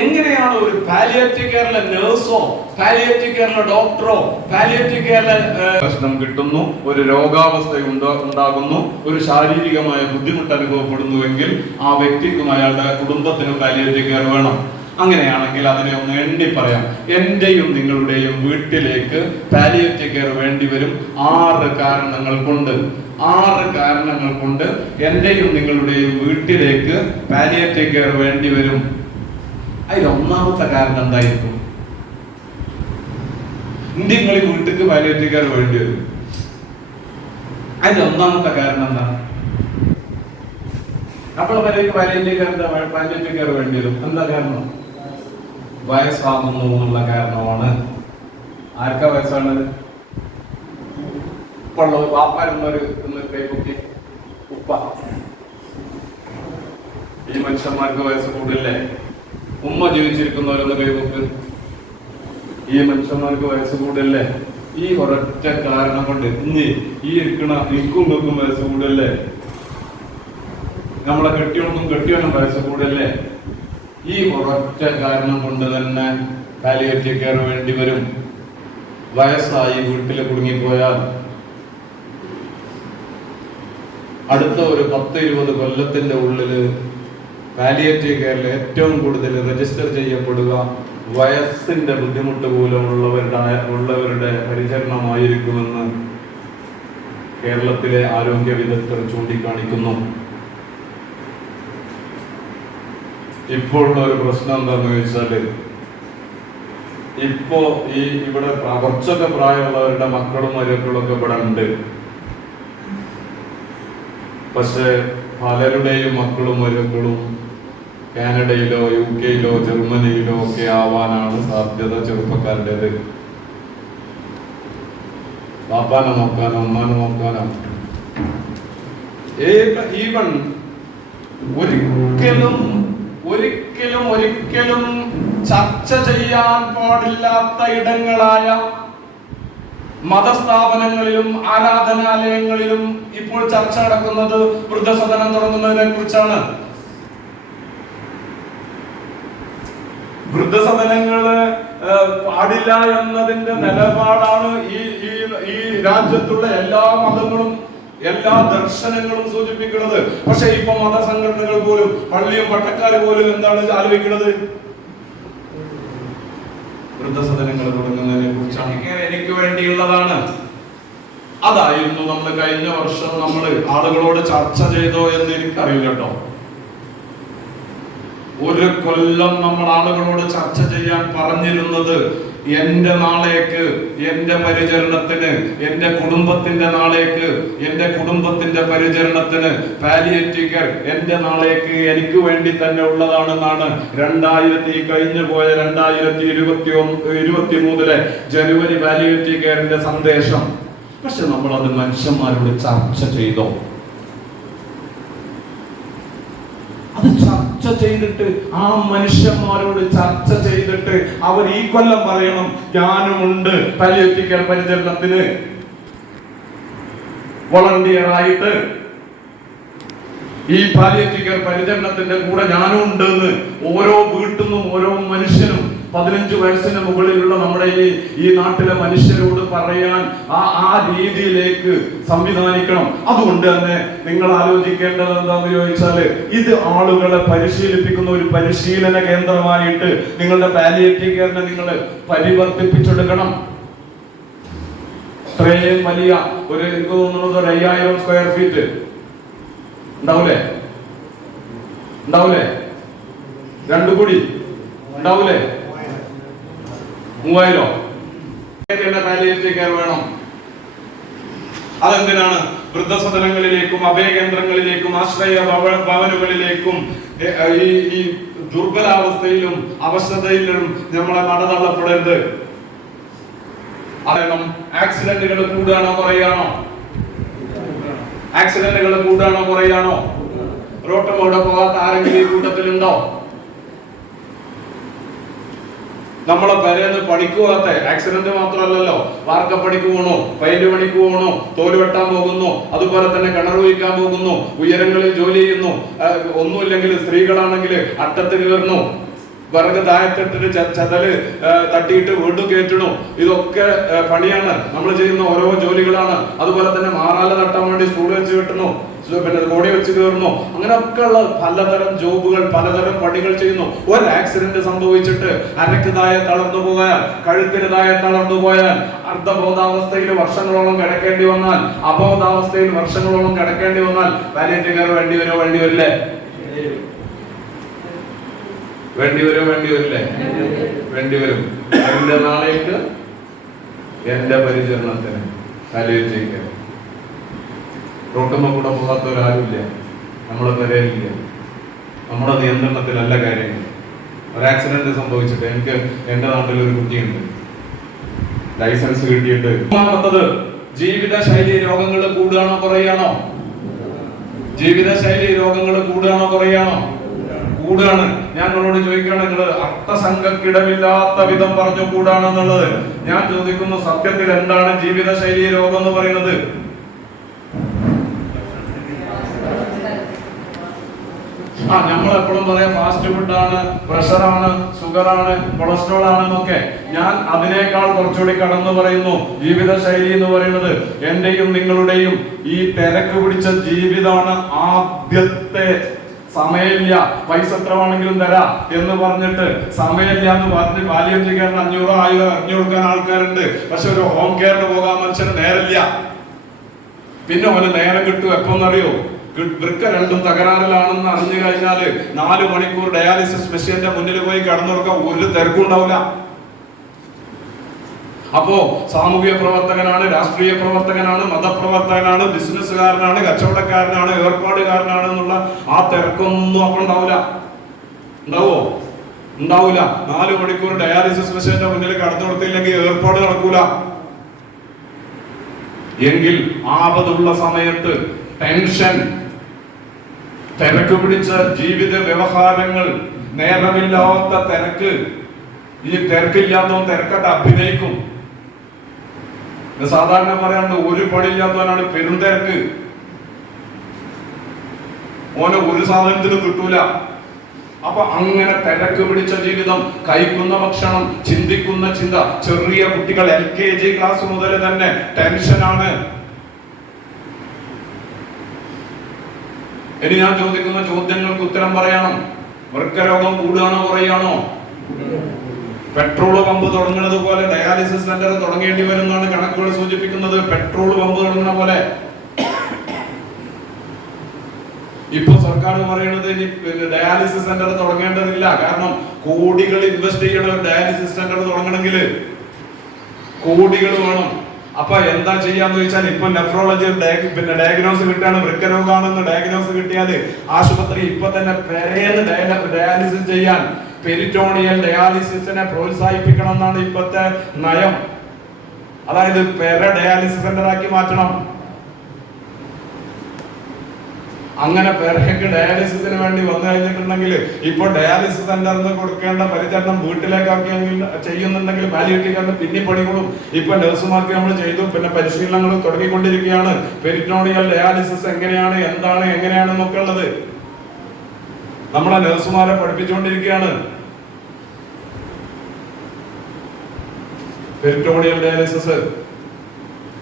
എങ്ങനെയാണ് ഒരു പാലിയേറ്റീവ് കെയറിലെ നഴ്സോ പാലിയേറ്റീവ് കെയറിലെ ഡോക്ടറോ പാലിയേറ്റീവ് കെയറിലെ പ്രശ്നം കിട്ടുന്നു, ഒരു രോഗാവസ്ഥ ഉണ്ടാകുന്നു, ഒരു ശാരീരികമായ ബുദ്ധിമുട്ട് അനുഭവപ്പെടുന്നുവെങ്കിൽ ആ വ്യക്തിക്കും അയാളുടെ കുടുംബത്തിനും പാലിയേറ്റീവ് കെയർ വേണം. അങ്ങനെയാണെങ്കിൽ അതിനെ ഒന്ന് എണ്ണി പറയാം. എന്റെയും നിങ്ങളുടെയും വീട്ടിലേക്ക് പാലിയേറ്റീവ് കെയർ വേണ്ടി വരും 6 കാരണങ്ങൾ കൊണ്ട്. 6 കാരണങ്ങൾ കൊണ്ട് എന്റെയും നിങ്ങളുടെയും വീട്ടിലേക്ക് പാലിയേറ്റീവ് കെയർ വേണ്ടി വരും. അതിൽ ഒന്നാമത്തെ കാരണം എന്തായിരിക്കും? നിങ്ങളിൽ വീട്ടിലേക്ക് പാലിയേറ്റീവ് കെയർ വേണ്ടി വരും. അതിൽ ഒന്നാമത്തെ കാരണം എന്താ? അപ്പോൾ പാലിയേറ്റീവ് കെയർ വേണ്ടി വരും. എന്താ കാരണം? വയസ്സാകുന്നു എന്നുള്ള കാരണമാണ്. ആർക്കാ വയസ്സാണത്? ഇപ്പോൾ വാപ്പാരുള്ളൊരു കൈപൊക്കി ഉപ്പ. ഈ മനുഷ്യന്മാർക്ക് വയസ്സ് കൂടില്ലേ? ഉമ്മ ജീവിച്ചിരിക്കുന്നവരൊന്ന് കൈപൊക്ക്. ഈ മനുഷ്യന്മാർക്ക് വയസ്സ് കൂടില്ലേ? ഈ ഒരൊറ്റ കാരണം കൊണ്ട് ഇനി ഈ ഇരിക്കണ നിൽക്കും നോക്കും വയസ്സ് കൂടല്ലേ? നമ്മളെ കെട്ടിയോനും വയസ്സ് കൂടല്ലേ? ഈ ഒരൊറ്റ കാരണം കൊണ്ട് തന്നെ പാലിയേറ്റീവ് കെയർ വേണ്ടി വരും. വയസ്സായി വീട്ടിൽ കുടുങ്ങിപ്പോയാൽ അടുത്ത ഒരു 10-20 കൊല്ലത്തിന്റെ ഉള്ളില് പാലിയേറ്റീവ് കെയറിൽ ഏറ്റവും കൂടുതൽ രജിസ്റ്റർ ചെയ്യപ്പെടുക വയസ്സിന്റെ ബുദ്ധിമുട്ട് മൂലം ഉള്ളവരുടെ പരിചരണമായിരിക്കുമെന്ന് കേരളത്തിലെ ആരോഗ്യ വിദഗ്ധർ ചൂണ്ടിക്കാണിക്കുന്നു. ഇപ്പോഴുള്ള ഒരു പ്രശ്നം എന്താന്ന് ചോദിച്ചാല്, ഇപ്പോ ഇവിടെ കുറച്ചൊക്കെ പ്രായമുള്ളവരുടെ മക്കളും മരുക്കളൊക്കെ ഇവിടെ ഉണ്ട്. പക്ഷെ പലരുടെയും മക്കളും മരുക്കളും കാനഡയിലോ UK ജർമ്മനിയിലോ ഒക്കെ ആവാനാണ് സാധ്യത ചെറുപ്പക്കാരുടേത്. പാപ്പാനെ നോക്കാനോ ഉമ്മാനെ നോക്കാനോ ഈവൻ ഒരിക്കലും ചർച്ച ചെയ്യാൻ പാടില്ലാത്ത ഇടങ്ങളായ മതസ്ഥാപനങ്ങളിലും ആരാധനാലയങ്ങളിലും ഇപ്പോൾ ചർച്ച നടക്കുന്നത് വൃദ്ധസദനം തുടങ്ങുന്നതിനെ കുറിച്ചാണ്. വൃദ്ധസദനങ്ങള് പാടില്ല എന്നതിന്റെ നിലപാടാണ് ഈ രാജ്യത്തുള്ള എല്ലാ മതങ്ങളും എല്ലാ ദർശനങ്ങളും സൂചിപ്പിക്കുന്നത്. പക്ഷെ ഇപ്പൊ മതസംഘടനകൾ പോലും പള്ളിയും പട്ടക്കാര് പോലും എന്താണ് ആലോചിക്കുന്നത്? വൃദ്ധസദനങ്ങൾ തുടങ്ങുന്നതിനെ കുറിച്ചാണ്. എനിക്ക് വേണ്ടിയുള്ളതാണ്. അതായിരുന്നു നമ്മൾ കഴിഞ്ഞ വർഷം നമ്മൾ ആളുകളോട് ചർച്ച ചെയ്തോ എന്ന് എനിക്കറിയില്ല കേട്ടോ. ഒരു കൊല്ലം നമ്മൾ ആളുകളോട് ചർച്ച ചെയ്യാൻ പറഞ്ഞിരുന്നത് എന്റെ നാളേക്ക്, എന്റെ പരിചരണത്തിന്, എന്റെ കുടുംബത്തിന്റെ നാളേക്ക്, എന്റെ കുടുംബത്തിന്റെ പരിചരണത്തിന് പാലിയേറ്റീവ് കെയർ എന്റെ നാളേക്ക് എനിക്ക് വേണ്ടി തന്നെ ഉള്ളതാണെന്നാണ് കഴിഞ്ഞു പോയ 2023 ജനുവരി പാലിയേറ്റീവ് കെയറിന്റെ സന്ദേശം. പക്ഷെ നമ്മൾ അത് മനുഷ്യന്മാരോട് ചർച്ച ചെയ്തോ? അത് ചർച്ച ചെയ്തിട്ട് ആ മനുഷ്യന്മാരോട് ചർച്ച ചെയ്തിട്ട് അവർ ഈ കൊല്ലം പറയണം ഞാനുമുണ്ട് പാലിയേറ്റീവ് കെയർ പരിചരണത്തിന് വോളണ്ടിയർ ആയിട്ട്, ഈ പാലിയേറ്റീവ് കെയർ പരിചരണത്തിന്റെ കൂടെ ഞാനും ഉണ്ട് എന്ന് ഓരോ വീട്ടിൽ നിന്നും ഓരോ മനുഷ്യനും 15 വയസ്സിന് മുകളിലുള്ള നമ്മുടെ ഈ നാട്ടിലെ മനുഷ്യരോട് പറയാൻ ആ രീതിയിലേക്ക് സംവിധാനിക്കണം. അതുകൊണ്ട് തന്നെ നിങ്ങൾ ആലോചിക്കേണ്ടത് എന്താണെന്ന് ചോദിച്ചാല്, ഇത് ആളുകളെ പരിശീലിപ്പിക്കുന്ന ഒരു പരിശീലന കേന്ദ്രമായിട്ട് നിങ്ങളുടെ പാലിയേറ്റീവ് കെയറിനെ നിങ്ങൾ പരിവർത്തിപ്പിച്ചെടുക്കണം. ഇത്രയും വലിയ എനിക്ക് തോന്നുന്നത് 5000 സ്ക്വയർ ഫീറ്റ് ഉണ്ടാവൂലേ? 2 കോടി ഉണ്ടാവൂലേ? 3000 പാലിയേറ്റീവ് കെയർ വേണം. അതെന്തിനാണ്? വൃദ്ധസദനങ്ങളിലേക്കും അഭയകേന്ദ്രങ്ങളിലേക്കും ആശ്രയ ഭവനുകളിലേക്കും ഈ ദുർബലാവസ്ഥയിലും അവശതയിലും നമ്മളെ നടതള്ളപ്പെടരുത്. കാരണം ആക്സിഡന്റുകൾ കൂടുകയാണോ കുറയാണോ? ആക്സിഡന്റുകൾ കൂടുകയാണോ കുറയാണോ? റോട്ടിലൂടെ പോകാത്ത ആരെങ്കിലും ഈ കൂട്ടത്തിലുണ്ടോ? നമ്മളെ പേരേന്ന് പണിക്ക് പോകാത്ത, ആക്സിഡന്റ് മാത്രമല്ലല്ലോ, വാർക്കപ്പണിക്ക് പോകണോ, പെയിന്റ് പണിക്ക് പോകണോ, തോല് വെട്ടാൻ പോകുന്നു, അതുപോലെ തന്നെ കിണർ കുഴിക്കാൻ പോകുന്നു, ഉയരങ്ങളിൽ ജോലി ചെയ്യുന്നു, ഒന്നുമില്ലെങ്കിൽ സ്ത്രീകളാണെങ്കിൽ അട്ടത്ത് കയറുന്നു, വിറക് താഴത്തിട്ടിട്ട് ചതല് തട്ടിയിട്ട് വീണ്ടും കയറ്റണു. ഇതൊക്കെ പണിയാണ്, നമ്മൾ ചെയ്യുന്ന ഓരോ ജോലികളാണ്. അതുപോലെ തന്നെ മാറാല തട്ടാൻ വേണ്ടി സ്കൂൾ വെച്ച് കെട്ടുന്നു, പിന്നെ കോടി വെച്ച് കയറുന്നു. അങ്ങനെയൊക്കെ ഉള്ള പലതരം ജോബുകൾ, പലതരം പണികൾ ചെയ്യുന്നു. ഒരു ആക്സിഡന്റ് സംഭവിച്ചിട്ട് അരക്കുതായ തളർന്നു പോയാൽ, കഴുത്തിനുതായ തളർന്നു പോയാൽ, അർദ്ധബോധാവസ്ഥയിൽ വർഷങ്ങളോളം കിടക്കേണ്ടി വന്നാൽ, അബോധാവസ്ഥയിൽ വർഷങ്ങളോളം കിടക്കേണ്ടി വന്നാൽ പാലിയേറ്റീവ് കെയർ വേണ്ടി വരില്ലേ? വേണ്ടി വരും. എന്റെ നാളേക്ക് എന്റെ പരിചരണത്തിന് പാലിയേറ്റീവ് കെയർ. റോട്ടുമ്പോ കൂടെ പോകാത്തവരാരുമില്ല, നമ്മളെ പെരയിലില്ല, നമ്മുടെ നിയന്ത്രണത്തിലല്ല കാര്യങ്ങൾ. ഒരു ആക്സിഡന്റ് സംഭവിച്ചിട്ട് എന്റെ നാട്ടിൽ ഒരു കുട്ടിയുണ്ട്, ലൈസൻസ് കിട്ടിയിട്ട്. മൂന്നാമത്തത്, ജീവിതശൈലി രോഗങ്ങൾ കൂടുകയാണോ കുറയാണോ? ജീവിതശൈലി രോഗങ്ങൾ കൂടുകയാണോ കുറയാണോ? കൂടാണ്. ഞാൻ നിങ്ങളോട് ചോദിക്കുകയാണ്, നിങ്ങൾ അർത്ഥസംഖ്യക്കിടമില്ലാത്ത വിധം പറഞ്ഞു കൂടാണെന്നുള്ളത്. ഞാൻ ചോദിക്കുന്നു, സത്യത്തിൽ എന്താണ് ജീവിതശൈലി രോഗം എന്ന് പറയുന്നത്? നമ്മൾ എപ്പോഴും പറയാം ഫാസ്റ്റ് ഫുഡാണ്, പ്രഷറാണ്, ഷുഗറാണ്, കൊളസ്ട്രോൾ ആണെന്നൊക്കെ. ഞാൻ അതിനേക്കാൾ കുറച്ചുകൂടി കടന്നു പറയുന്നു. ജീവിതശൈലി എന്ന് പറയുന്നത് എന്റെയും നിങ്ങളുടെയും ഈ തിരക്ക് പിടിച്ച ജീവിതമാണ്. ആദ്യത്തെ സമയമില്ല, പൈസ എത്ര വേണമെങ്കിലും തരാം എന്ന് പറഞ്ഞിട്ട് സമയമില്ല എന്ന് പറഞ്ഞ് പാലിയേറ്റീവ് കെയറിന് 500 1000 അറിഞ്ഞു കൊടുക്കാൻ ആൾക്കാരുണ്ട്. പക്ഷെ ഒരു ഹോം കെയറിന് പോകാൻ മനുഷ്യന് നേരമില്ല. പിന്നെ അവന് നേരം കിട്ടും എപ്പോന്നറിയോ? വൃക്ക രണ്ടും തകരാറിലാണെന്ന് അറിഞ്ഞു കഴിഞ്ഞാല് 4 മണിക്കൂർ ഡയാലിസിസ് മെഷീന്റെ മുന്നിൽ പോയി കിടന്നുകൊടുക്കാൻ ഒരു തിരക്കും ഉണ്ടാവില്ല. അപ്പോ സാമൂഹിക പ്രവർത്തകനാണ്, രാഷ്ട്രീയ പ്രവർത്തകനാണ്, മതപ്രവർത്തകനാണ്, ബിസിനസ്സുകാരനാണ്, കച്ചവടക്കാരനാണ്, ഏർപ്പാടുകാരനാണ് എന്നുള്ള ആ തിരക്കൊന്നും അപ്പൊ ഉണ്ടാവില്ല. ഉണ്ടാവൂല. 4 മണിക്കൂർ ഡയാലിസിസ് മെഷീന്റെ മുന്നിൽ കടന്നു കൊടുത്തില്ലെങ്കിൽ ഏർപ്പാട് നടക്കൂല. എങ്കിൽ ആപത്തുള്ള സമയത്ത് ടെൻഷൻ, തിരക്ക് പിടിച്ച ജീവിത വ്യവഹാരങ്ങൾ, നേരമില്ലാത്ത തിരക്ക്, ഈ തിരക്കില്ലാത്തവൻ തിരക്കട്ട് അഭിനയിക്കും. സാധാരണ പറയാണ്ട് ഒരു പണിയില്ലാത്തവനാണ് പെരുന്തിരക്ക്. ഓന് ഒരു സാധനത്തിനും കിട്ടൂല. അപ്പൊ അങ്ങനെ തിരക്ക് പിടിച്ച ജീവിതം, കഴിക്കുന്ന ഭക്ഷണം, ചിന്തിക്കുന്ന ചിന്ത. ചെറിയ കുട്ടികൾ LKG ക്ലാസ് മുതൽ തന്നെ ടെൻഷനാണ്. ഇനി ഞാൻ ചോദിക്കുന്ന ചോദ്യങ്ങൾക്ക് ഉത്തരം പറയണം. വൃക്കരോഗം കൂടുകയാണോ കുറയാണോ? പെട്രോൾ പമ്പ് തുടങ്ങുന്നത് പോലെ ഡയാലിസിസ് സെന്റർ തുടങ്ങേണ്ടി വരുന്നതാണ് കണക്കുകൾ സൂചിപ്പിക്കുന്നത്. പെട്രോൾ പമ്പ് തുടങ്ങുന്ന പോലെ. ഇപ്പൊ സർക്കാർ പറയുന്നത് ഇനി ഡയാലിസിസ് സെന്റർ തുടങ്ങേണ്ടതില്ല. കാരണം കോടികൾ ഇൻവെസ്റ്റ് ചെയ്യണം. ഒരു ഡയാലിസിസ് സെന്റർ തുടങ്ങണമെങ്കിൽ കോടികൾ വേണം. അപ്പൊ എന്താ ചെയ്യാന്ന് ചോദിച്ചാൽ, ഇപ്പൊ നെഫ്രോളജി ഡയഗ്നോസ് കിട്ടാണ് വൃക്കരോഗാണെന്ന് ഡയഗ്നോസ് കിട്ടിയാല് ആശുപത്രി ഇപ്പൊ തന്നെ പെരേന്ന് ഡയാലിസിസ് ചെയ്യാൻ, പെരിറ്റോണിയൽ ഡയാലിസിസിനെ പ്രോത്സാഹിപ്പിക്കണം എന്നാണ് ഇപ്പോഴത്തെ നയം. അതായത് പെര ഡയാലിസിസ് സെന്റർ ആക്കി മാറ്റണം. അങ്ങനെ പെരയ്ക്ക് ഡയാലിസിസിന് വേണ്ടി വന്നു കഴിഞ്ഞിട്ടുണ്ടെങ്കിൽ ഇപ്പൊ ഡയാലിസിസ് സെന്ററിന് കൊടുക്കേണ്ട പരിചരണം വീട്ടിലേക്കാക്കി ചെയ്യുന്നുണ്ടെങ്കിൽ പാലിയേറ്റീവ് കെയറിന് പിന്നെ പണികളും ഇപ്പൊ നഴ്സുമാർക്ക് നമ്മൾ ചെയ്തു. പിന്നെ പരിശീലനങ്ങൾ തുടങ്ങിക്കൊണ്ടിരിക്കുകയാണ്. പെരിറ്റോണിയൽ ഡയാലിസിസ് എങ്ങനെയാണ്, എന്താണ്, എങ്ങനെയാണെന്നൊക്കെ ഉള്ളത് നമ്മളെ നഴ്സുമാരെ പഠിപ്പിച്ചുകൊണ്ടിരിക്കുകയാണ്. Peritoneal dialysis.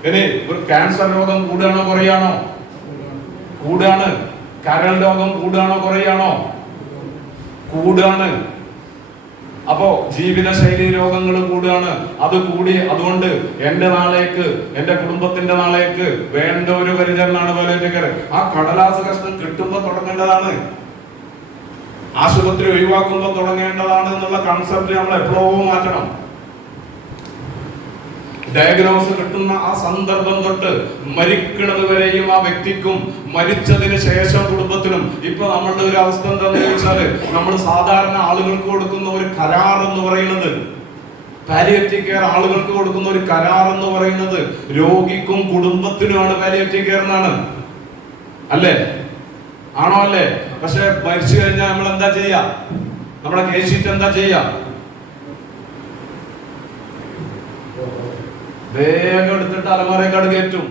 ഇനി ഒരു ക്യാൻസർ രോഗം കൂടുകയാണോ കുറയാണോ? കൂടാണ്. കരൾ രോഗം കൂടുകയാണോ കുറയാണോ? കൂടാണ്. അപ്പോ ജീവിതശൈലി രോഗങ്ങൾ കൂടുകയാണ്. അത് കൂടി അതുകൊണ്ട് എന്റെ നാളേക്ക്, എന്റെ കുടുംബത്തിന്റെ നാളേക്ക് വേണ്ട ഒരു പരിചരണമാണ് പാലിയേറ്റീവ് കെയർ. ആ കടലാസ് കഷ്ണം കിട്ടുമ്പോ തുടങ്ങേണ്ടതാണ്, ആശുപത്രി ഒഴിവാക്കുമ്പോൾ തുടങ്ങേണ്ടതാണ് എന്നുള്ള കൺസെപ്റ്റ് നമ്മൾ എപ്പോഴും മാറ്റണം. ഡയഗ്നോസ് കിട്ടുന്ന ആ സന്ദർഭം തൊട്ട് മരിക്കുന്നത് വരെയും ആ വ്യക്തിക്കും മരിച്ചതിന് ശേഷം കുടുംബത്തിനും. ഇപ്പൊ നമ്മളുടെ ഒരു അവസ്ഥ എന്താണെന്ന് ചോദിച്ചാല്, നമ്മൾ സാധാരണ ആളുകൾക്ക് കൊടുക്കുന്ന ഒരു കരാർ എന്ന് പറയുന്നത്, പാലിയേറ്റീവ് കെയർ ആളുകൾക്ക് കൊടുക്കുന്ന ഒരു കരാർ എന്ന് പറയുന്നത് രോഗിക്കും കുടുംബത്തിനുമാണ് പാലിയേറ്റീവ് കെയർ എന്നാണ്. അല്ലേ? ആണോ? അല്ലേ? പക്ഷെ മരിച്ചു കഴിഞ്ഞാൽ നമ്മൾ എന്താ ചെയ്യാ? നമ്മുടെ കേസ് ഷീറ്റ് എന്താ ചെയ്യാ? വേഗം എടുത്തിട്ട് അലമാരേക്കാട് കയറ്റും.